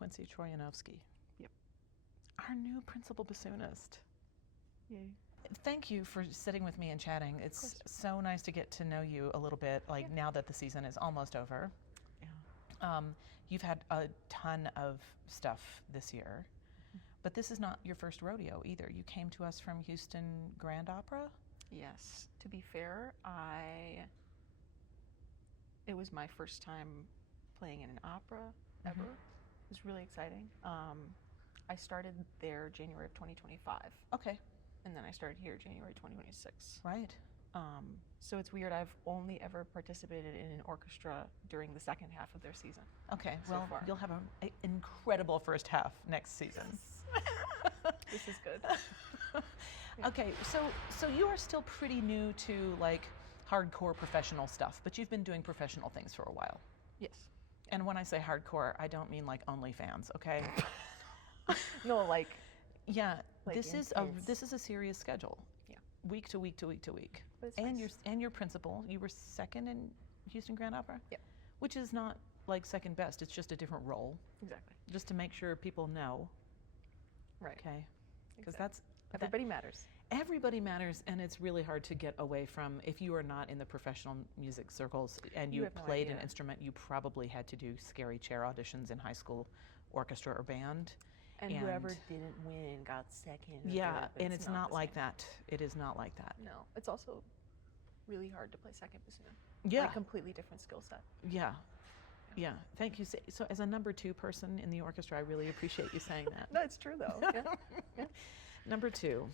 Quincey Trojanowski. Yep. Our new principal bassoonist. Yay. Thank you for sitting with me and chatting. It's so nice to get to know you a little bit, like now that the season is almost over. Yeah. You've had a ton of stuff this year, but this is not your first rodeo either. You came to us from Houston Grand Opera? Yes. To be fair, it was my first time playing in an opera ever. It was really exciting. I started there January of 2025. Okay. And then I started here January 2026. Right. So it's weird. I've only ever participated in an orchestra during the second half of their season. Okay. So Well, far. you'll have an incredible first half next season. Yes. This is good. Okay. So you are still pretty new to like hardcore professional stuff, but you've been doing professional things for a while. Yes. And when I say hardcore, I don't mean like OnlyFans, okay? No, like. Yeah, Like this is a serious schedule. Yeah. Week to week to week to week. But it's and nice. your principal, you were second in Houston Grand Opera? Yeah. Which is not like second best, it's just a different role. Exactly. Just to make sure people know. Right. Okay. Because Exactly. Everybody matters. Everybody matters, and it's really hard to get away from, if you are not in the professional music circles and you have no played an idea. instrument, you probably had to do scary chair auditions in high school orchestra or band. And whoever didn't win got second. Yeah, but and it's not the like same. that. It is not like that. No, it's also really hard to play second bassoon. Yeah. Like completely different skill set. Yeah. Yeah. Thank you. So as a number 2 person in the orchestra, I really appreciate you saying that. No, it's true though. Yeah. Yeah. Number 2.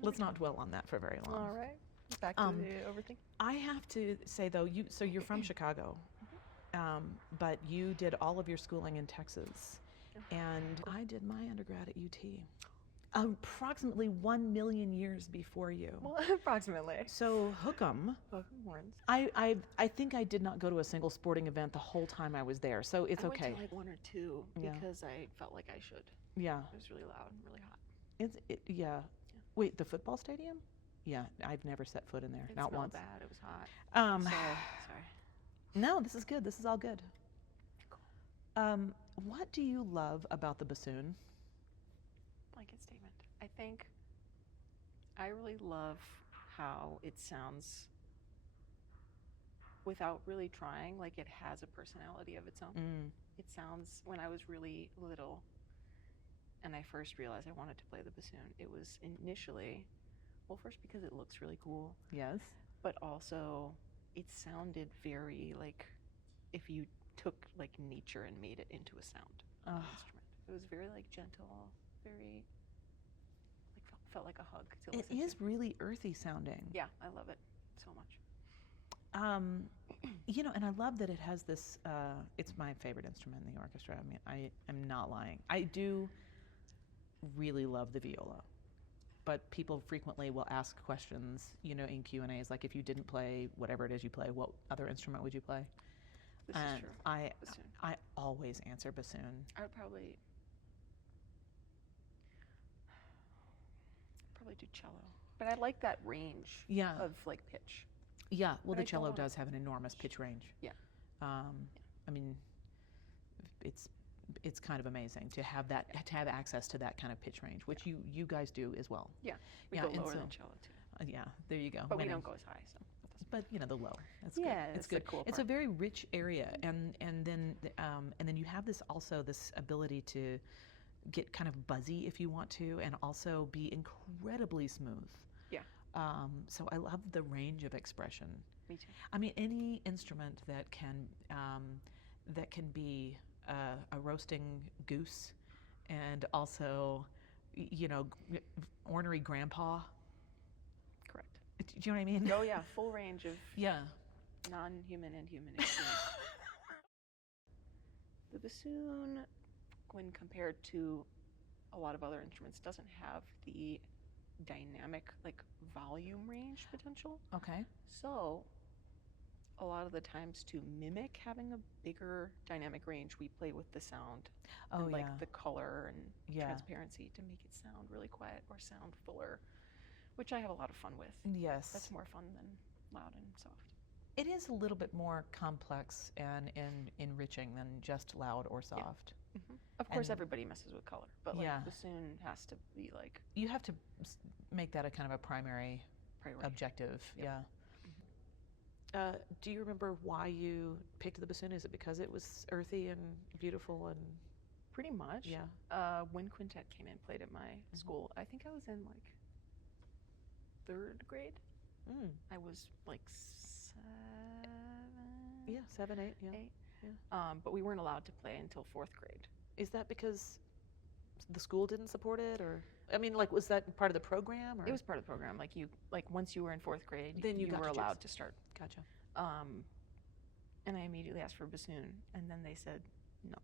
Let's not dwell on that for very long. All right. Back to the overthink. I have to say though, you're from Chicago, but you did all of your schooling in Texas, and I did my undergrad at UT, approximately 1 million years before you. Well, approximately. So hook 'em. Horns. I think I did not go to a single sporting event the whole time I was there, so it's I okay. went to like 1 or 2 Yeah. because I felt like I should. Yeah. It was really loud and really hot. Yeah. Wait, the football stadium? Yeah, I've never set foot in there, It not smelled once. bad. It was hot. Sorry. No, this is good. This is all good. Cool. What do you love about the bassoon? Blanket statement. I think I really love how it sounds without really trying, like it has a personality of its own. It sounds, when I was really little and I first realized I wanted to play the bassoon, it was initially, well, first because it looks really cool. Yes. But also it sounded very like if you took like nature and made it into a sound instrument. It was very like gentle, very like felt like a hug to listen to. It is really earthy sounding. Yeah, I love it so much. You know, and I love that it has this, it's my favorite instrument in the orchestra. I mean, I am not lying. I do really love the viola, but people frequently will ask questions, you know, in Q&As, like if you didn't play whatever it is you play, what other instrument would you play? This is true. Bassoon. I always answer bassoon. I would probably do cello, but I like that range of like pitch. Yeah, well, But the I cello don't does have an enormous pitch range. Yeah. I mean, it's kind of amazing to have that, to have access to that kind of pitch range, which you guys do as well. Yeah, we Yeah, go and lower so- than cello too. Yeah, there you go. But we Winning. don't go as high, so that doesn't But you know, the low. That's Yeah, good. it's the good. cool It's a part. very rich area, and then you have this ability to get kind of buzzy if you want to, and also be incredibly smooth. Yeah, So I love the range of expression. me too. I mean, any instrument that can be a roasting goose, and also, you know, ornery grandpa. Correct. Do you know what I mean? Oh yeah, full range of Yeah. non-human and human experience. The bassoon, when compared to a lot of other instruments, doesn't have the dynamic like volume range potential. Okay. So a lot of the times to mimic having a bigger dynamic range, we play with the sound Oh, and like yeah. the color and Yeah. transparency to make it sound really quiet or sound fuller, which I have a lot of fun with. Yes. That's more fun than loud and soft. It is a little bit more complex and enriching than just loud or soft. Of course, And- everybody messes with color, but like Yeah. bassoon has to be like You have to make that a kind of a primary priority. objective. Yep. Yeah. Do you remember why you picked the bassoon? Is it because it was earthy and beautiful and Pretty much. yeah? When quintet came in, played at my school, I think I was in like 3rd grade. I was like 7. Yeah, 7, 8. Yeah. 8. Yeah. But we weren't allowed to play until 4th grade. Is that because the school didn't support it, or I mean, like, was that part of the program? Or? It was part of the program. Like once you were in 4th grade, Then you got were to choose. allowed to start. Gotcha. And I immediately asked for bassoon, and then they said no.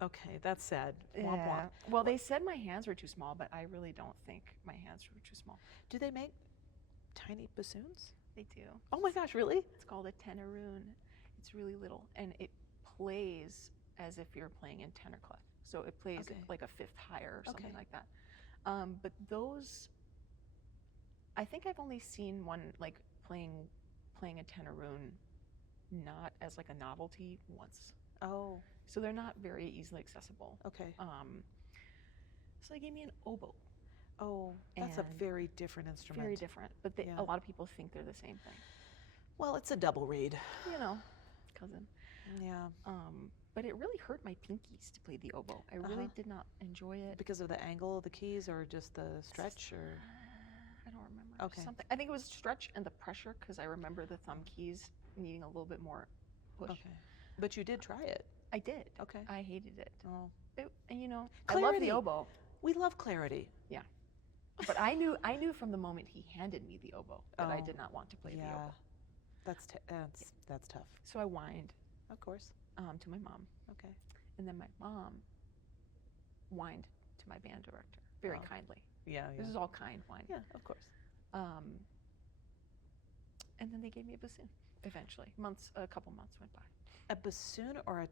Okay, that's sad. Womp womp. Well, they said my hands were too small, but I really don't think my hands were too small. Do they make tiny bassoons? They do. Oh my gosh, really? It's called a tenorune. It's really little, and it plays as if you're playing in tenor clef. So it plays like a 5th higher or something like that. But those, I think I've only seen one like playing a tenorune, not as like a novelty once. Oh. So they're not very easily accessible. Okay. So they gave me an oboe. Oh, that's a And very different instrument. Very different, but Yeah. a lot of people think they're the same thing. Well, it's a double reed. You know, cousin. Yeah. But it really hurt my pinkies to play the oboe. I really did not enjoy it. Because of the angle of the keys, or just the stretch, or I don't remember. Okay. Something. I think it was stretch and the pressure, because I remember the thumb keys needing a little bit more push. okay. But you did try it. I did. Okay. I hated it. Oh. And you know, I love Clarity. the oboe. We love clarity. But I knew from the moment he handed me the oboe that I did not want to play the Yeah. oboe. That's tough. So I whined Of course. to my mom, Okay. and then my mom whined to my band director very Oh. kindly. Yeah. This is all kind whine. Yeah, of course. And then they gave me a bassoon eventually. A couple months went by. A bassoon or a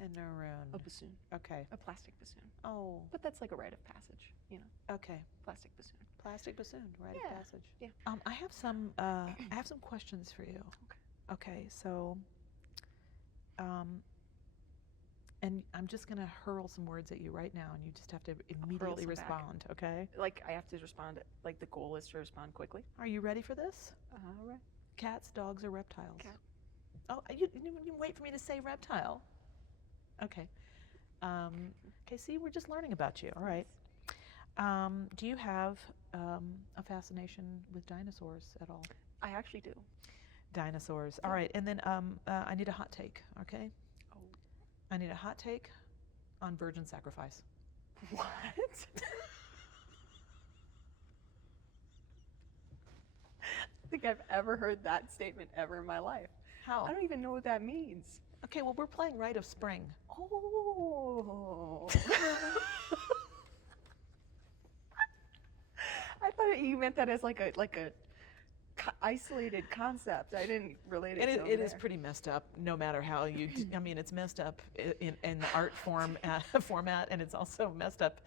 tenorune? A bassoon, Okay. a plastic bassoon. Oh. But that's like a rite of passage, you know, Okay. plastic bassoon. Plastic bassoon, rite of Yeah. passage. Yeah. I have some questions for you. Okay. So, and I'm just gonna hurl some words at you right now, and you just have to immediately some back. respond. Okay. Like I have to respond. Like the goal is to respond quickly. Are you ready for this? All right. Cats, dogs, or reptiles? Cat. Oh, you didn't even wait for me to say reptile. Okay. Okay, see, we're just learning about you. All right. Do you have a fascination with dinosaurs at all? I actually do. Dinosaurs. All right, and then I need a hot take, okay? Oh. I need a hot take on virgin sacrifice. What? I think I've ever heard that statement ever in my life. How? I don't even know what that means. Okay, well, we're playing Rite of Spring. Oh. I thought you meant that as like a isolated concept. I didn't relate it to It is pretty messed up, no matter how you. I mean, it's messed up in the art format, and it's also messed up,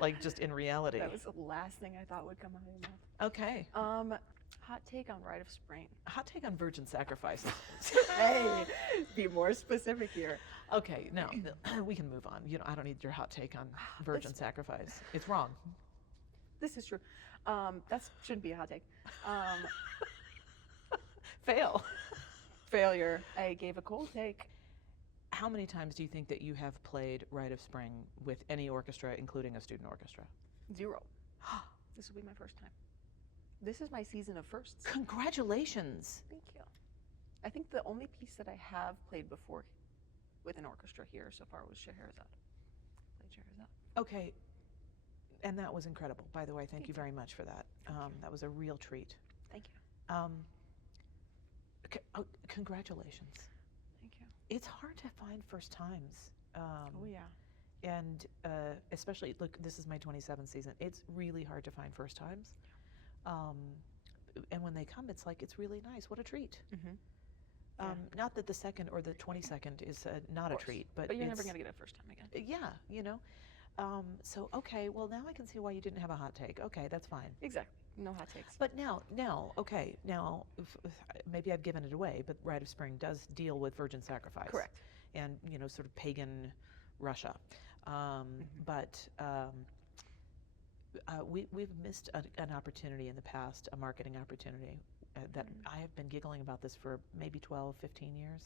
like just in reality. That was the last thing I thought would come out of your mouth. Okay. Hot take on Rite of Spring. Hot take on virgin sacrifice. Hey, be more specific here. Okay, now we can move on. You know, I don't need your hot take on virgin sacrifice. It's wrong. This is true. That shouldn't be a hot take. Fail. Failure. I gave a cold take. How many times do you think that you have played Rite of Spring with any orchestra, including a student orchestra? 0. This will be my first time. This is my season of firsts. Congratulations. Thank you. I think the only piece that I have played before with an orchestra here so far was Scheherazade. Played Scheherazade. Okay, and that was incredible, by the way. Thank you very much for that. That was a real treat. Thank you. Congratulations. Thank you. It's hard to find first times. Oh yeah. And especially, look, this is my 27th season. It's really hard to find first times. And when they come, it's like, it's really nice. What a treat. Mm-hmm. Not that the second or the 22nd is not a treat, but you're never going to get it first time again. Yeah, you know. So, okay, well, now I can see why you didn't have a hot take. Okay, that's fine. Exactly. No hot takes. But now, maybe I've given it away, but Rite of Spring does deal with virgin sacrifice. Correct. and sort of pagan Russia. But we've missed an opportunity in the past, a marketing opportunity that I have been giggling about this for maybe 12, 15 years.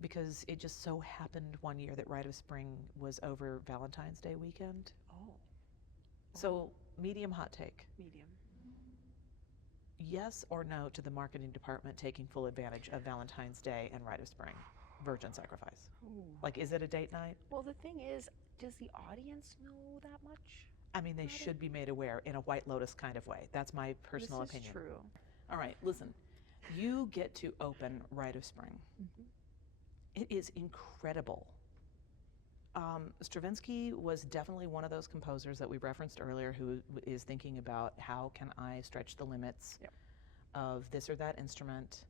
Because it just so happened one year that Rite of Spring was over Valentine's Day weekend. Oh. So, medium hot take. Medium. Yes or no to the marketing department taking full advantage of Valentine's Day and Rite of Spring, virgin sacrifice? Ooh. Like, is it a date night? Well, the thing is, does the audience know that much? I mean, they should be made aware in a White Lotus kind of way. That's my personal opinion. This is true. All right, listen. You get to open Rite of Spring. It is incredible. Stravinsky was definitely one of those composers that we referenced earlier who is thinking about how can I stretch the limits of this or that instrument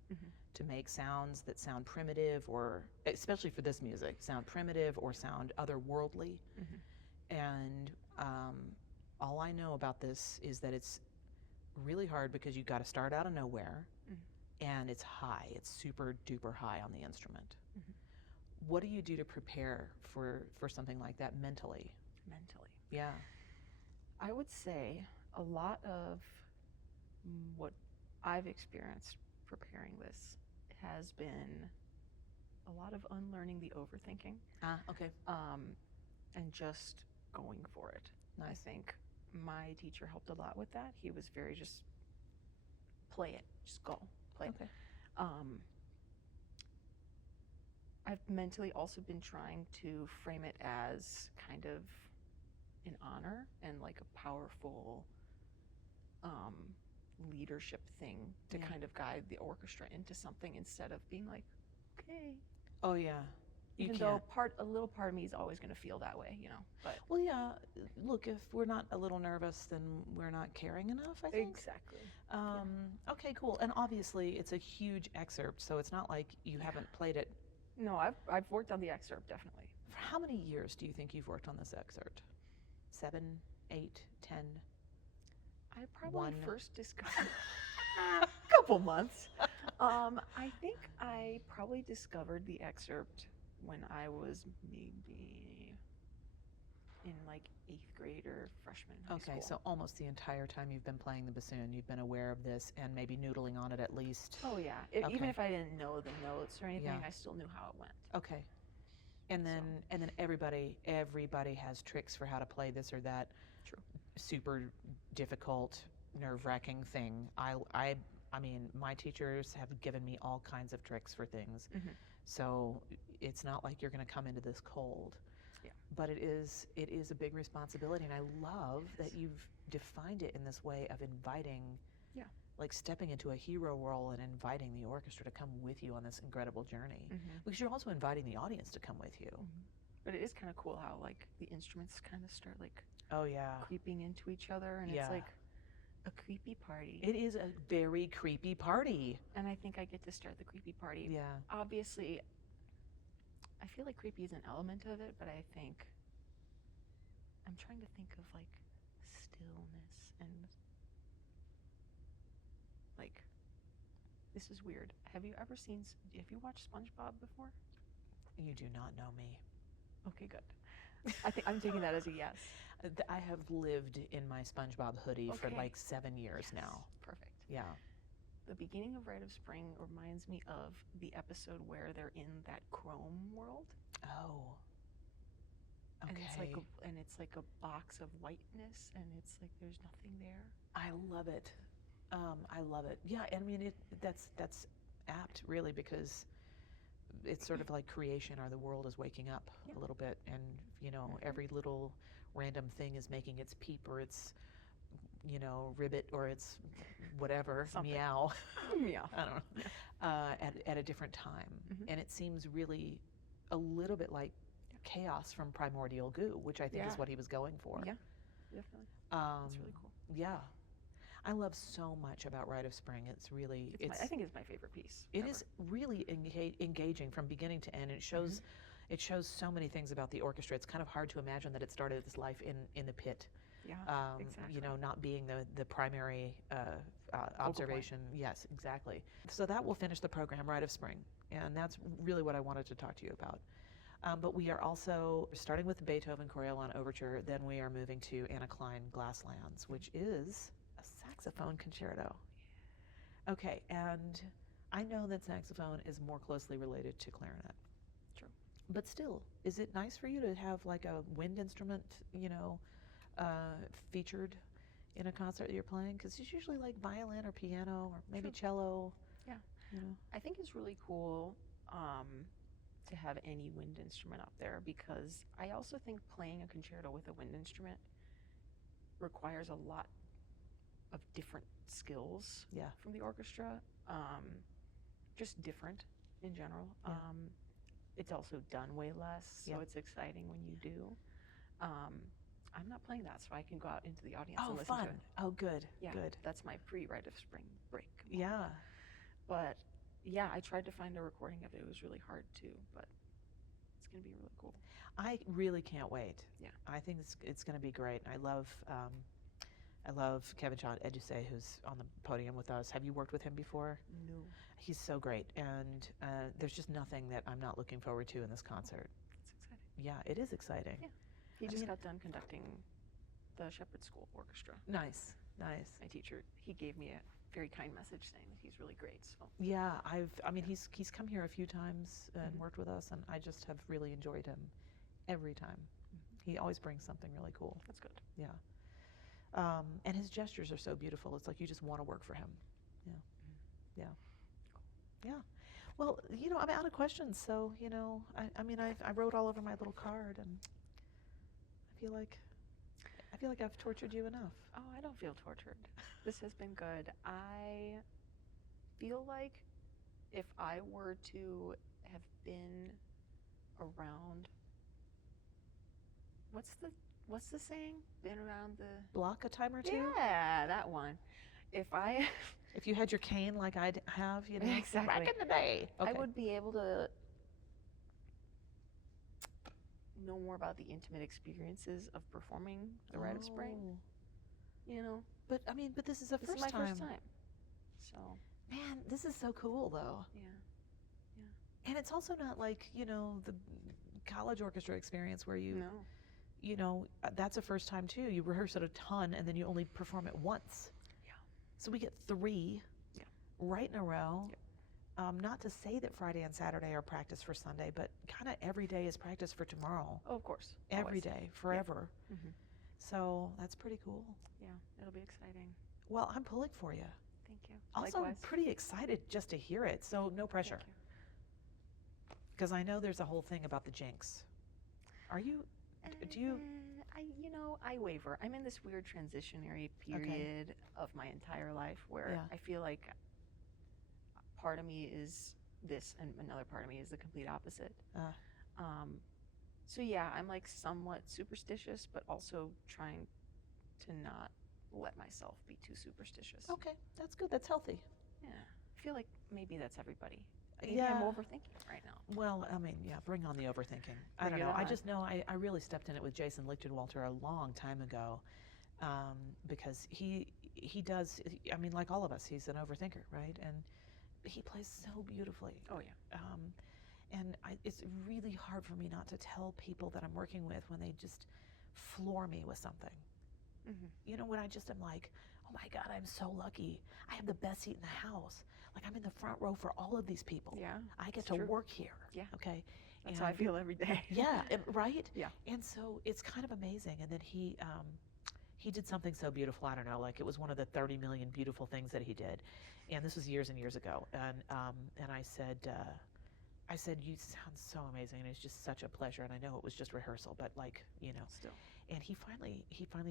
to make sounds that sound primitive, or especially for this music, sound primitive or sound otherworldly. And all I know about this is that it's really hard because you've got to start out of nowhere, and it's high. It's super duper high on the instrument. What do you do to prepare for something like that mentally? Mentally. Yeah. I would say a lot of what I've experienced preparing this has been a lot of unlearning the overthinking. Okay. And just going for it. Nice. I think my teacher helped a lot with that. He was very just play it, just go, play it. I've mentally also been trying to frame it as kind of an honor and like a powerful leadership thing to kind of guide the orchestra into something instead of being like, okay. Oh yeah. Even though a little part of me is always going to feel that way, But well, yeah. Look, if we're not a little nervous, then we're not caring enough, I think. Exactly. Okay, cool. And obviously, it's a huge excerpt, so it's not like you haven't played it. No, I've worked on the excerpt, definitely. For how many years do you think you've worked on this excerpt? 7, 8, 10? I probably 1? first discovered a couple months. I think I probably discovered the excerpt when I was maybe in like 8th grade or freshman in high school. Okay, so almost the entire time you've been playing the bassoon, you've been aware of this and maybe noodling on it at least. Oh yeah, even if I didn't know the notes or anything, I still knew how it went. Okay, and then everybody has tricks for how to play this or that. True. Super difficult, nerve-wracking thing. I mean, my teachers have given me all kinds of tricks for things. So it's not like you're going to come into this cold. Yeah. But it is a big responsibility, and I love that you've defined it in this way of inviting, like stepping into a hero role and inviting the orchestra to come with you on this incredible journey. Because you're also inviting the audience to come with you. But it is kind of cool how like the instruments kind of start like creeping into each other, and it's like a creepy party. It is a very creepy party. And I think I get to start the creepy party. Yeah. Obviously, I feel like creepy is an element of it, but I think I'm trying to think of like stillness and like, this is weird. Have you watched SpongeBob before? You do not know me. Okay, good. I think I'm taking that as a yes. I have lived in my SpongeBob hoodie for like 7 years now. Perfect. Yeah. The beginning of Rite of Spring reminds me of the episode where they're in that chrome world. Oh. Okay. And it's like a box of whiteness, and it's like there's nothing there. I love it. I love it. Yeah, I mean that's apt really, because it's sort of like creation, or the world is waking up a little bit, and every little random thing is making its peep or its ribbit or its whatever meow. Meow. I don't know. At a different time, and it seems really a little bit like chaos from Primordial Goo, which I think is what he was going for. Yeah, definitely. It's really cool. Yeah. I love so much about Rite of Spring. It's really, I think it's my favorite piece. It is really engaging from beginning to end. It shows, it shows so many things about the orchestra. It's kind of hard to imagine that it started its life in the pit. Yeah, exactly. Not being the primary observation. Yes, exactly. So that will finish the program, Rite of Spring, and that's really what I wanted to talk to you about. But we are also starting with the Beethoven Coriolan Overture, then we are moving to Anna Klein Glasslands, which is a saxophone concerto. Okay, and I know that saxophone is more closely related to clarinet. True. But still, is it nice for you to have like a wind instrument, featured in a concert that you're playing? Because it's usually like violin or piano or maybe True. cello. Yeah. I think it's really cool to have any wind instrument up there, because I also think playing a concerto with a wind instrument requires a lot of different skills from the orchestra, just different in general. Yeah. It's also done way less, so it's exciting when you do. I'm not playing that, so I can go out into the audience and listen to it. Oh, good. Yeah, Good. that's my pre-Rite of Spring break. Yeah. But yeah, I tried to find a recording of it. It was really hard too, but it's going to be really cool. I really can't wait. Yeah. I think it's going to be great. I love Kevin John Edusei, who's on the podium with us. Have you worked with him before? No. He's so great, and there's just nothing that I'm not looking forward to in this concert. It's exciting. Yeah, it is exciting. Yeah. He just got done conducting the Shepherd School Orchestra. Nice. My teacher, he gave me a very kind message saying that he's really great. So yeah, he's come here a few times and worked with us, and I just have really enjoyed him every time. He always brings something really cool. That's good. Yeah. And his gestures are so beautiful. It's like you just want to work for him. Yeah. Yeah. Well, I'm out of questions, so I wrote all over my little card, and I feel like I've tortured you enough. Oh, I don't feel tortured. This has been good. I feel like if I were to have been around, what's the saying? Been around the block a time or two? Yeah, that one. If you had your cane like I have, exactly. back in the day, okay. I would be able to know more about the intimate experiences of performing the Rite of Spring. But this is This is my first time. So, man, this is so cool though. Yeah. And it's also not like, the college orchestra experience where that's a first time too. You rehearse it a ton and then you only perform it once. Yeah. So we get 3 right in a row. Yep. Not to say that Friday and Saturday are practice for Sunday, but kind of every day is practice for tomorrow. Oh, of course. Every day, forever. Yeah. Mm-hmm. So that's pretty cool. Yeah, it'll be exciting. Well, I'm pulling for you. Thank you. Also, Likewise. pretty excited just to hear it, so no pressure. Thank you. Because I know there's a whole thing about the jinx. Do you? I waver. I'm in this weird transitionary period of my entire life where I feel like part of me is this and another part of me is the complete opposite. So yeah, I'm like somewhat superstitious, but also trying to not let myself be too superstitious. Okay, that's good. That's healthy. Yeah, I feel like maybe that's everybody. Maybe Yeah. I'm overthinking right now. Well, bring on the overthinking. I don't know. I just know I really stepped in it with Jason Lichtenwalter a long time ago, because he does. Like all of us, he's an overthinker, right? And he plays so beautifully. Oh yeah. And it's really hard for me not to tell people that I'm working with when they just floor me with something. Mm-hmm. When I just am like, oh my God, I'm so lucky. I have the best seat in the house. Like I'm in the front row for all of these people. Yeah, I get to work here. Yeah. Okay. That's how I feel every day. Yeah. Right? Yeah. And so it's kind of amazing. And then he did something so beautiful. I don't know, like it was one of the 30 million beautiful things that he did. And this was years and years ago. And I said, you sound so amazing. And it's just such a pleasure. And I know it was just rehearsal, but Still. And he finally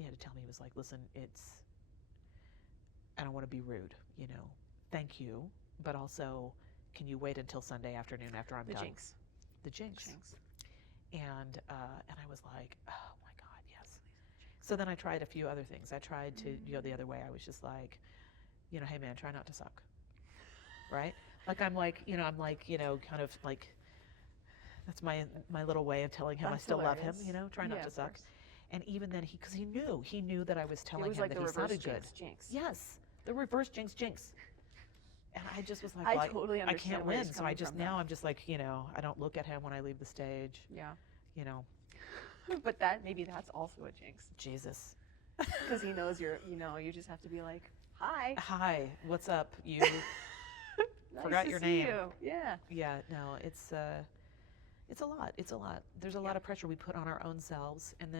had to tell me, he was like, listen, I don't want to be rude, thank you, but also, can you wait until Sunday afternoon after I'm done? The jinx. And I was like, oh my God, yes. So then I tried a few other things. I tried to go the other way. I was just like, hey man, try not to suck, right? Like I'm like, kind of like, that's my little way of telling him I still love him, try not to suck. And even then, because he knew that I was telling him that he sounded good. Jinx. Yes. the reverse jinx jinx. And I just was like, I well, totally I understand can't where win. he's So I coming just, from, though. now I'm just like, I don't look at him when I leave the stage, Yeah. But Maybe that's also a jinx. Jesus. Because he knows you just have to be like, hi. Hi, what's up? You Nice forgot to your see name. you. Yeah. Yeah, no, it's a lot. It's a lot. There's a lot of pressure we put on our own selves, and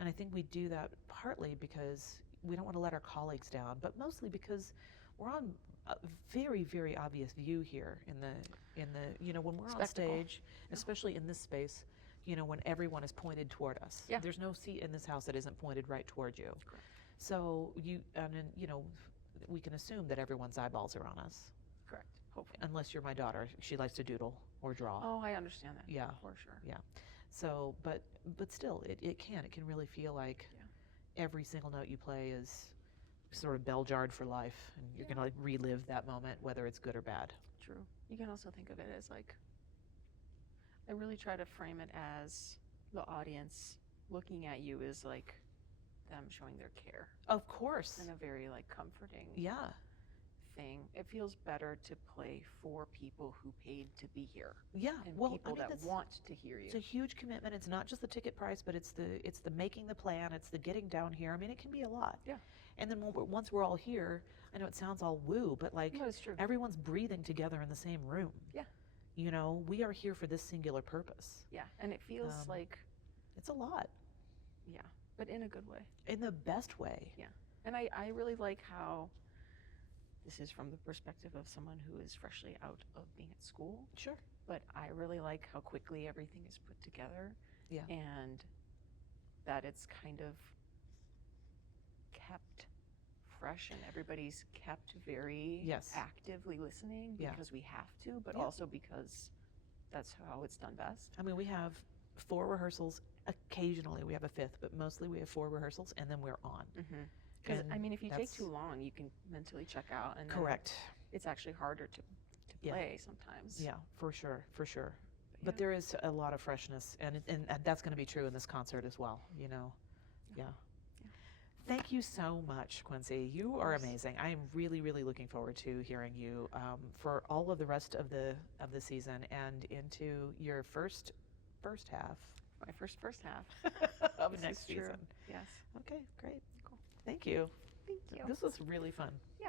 I think we do that partly because we don't want to let our colleagues down, but mostly because we're on a very, very obvious view here in the when we're on Spectacle. stage, especially in this space, when everyone is pointed toward us. Yeah. There's no seat in this house that isn't pointed right toward you. Correct. So we can assume that everyone's eyeballs are on us. Correct. Hopefully. Unless you're my daughter, she likes to doodle or draw. Oh, I understand that. Yeah. For sure. Yeah. So, but still, it can really feel like every single note you play is sort of bell jarred for life, and you're gonna relive that moment, whether it's good or bad. True. You can also think of it as like, I really try to frame it as the audience looking at you is like them showing their care. Of course. In a very like comforting thing. It feels better to play for people who paid to be here. Yeah. And well, people that want to hear you. It's a huge commitment. It's not just the ticket price, but it's the making the plan. It's the getting down here. I mean, it can be a lot. Yeah. And then once we're all here, I know it sounds all woo, but like No, it's true. everyone's breathing together in the same room. Yeah. We are here for this singular purpose. Yeah. And it feels like it's a lot. Yeah. But in a good way. In the best way. Yeah. And I really like how this is from the perspective of someone who is freshly out of being at school. Sure. But I really like how quickly everything is put together. Yeah. And that it's kind of kept fresh and everybody's kept very actively listening because we have to, but also because that's how it's done best. I mean, we have 4 rehearsals. Occasionally we have a 5th, but mostly we have 4 rehearsals and then we're on. Because I mean, if you take too long, you can mentally check out, and correct. It's actually harder to play sometimes. Yeah, for sure. But there is a lot of freshness, and that's going to be true in this concert as well. Yeah. Thank you so much, Quincey. You are amazing. I am really, really looking forward to hearing you for all of the rest of the season and into your first half. My first half of next season. Yes. Okay, great. Cool. Thank you. Thank you. This was really fun. Yeah.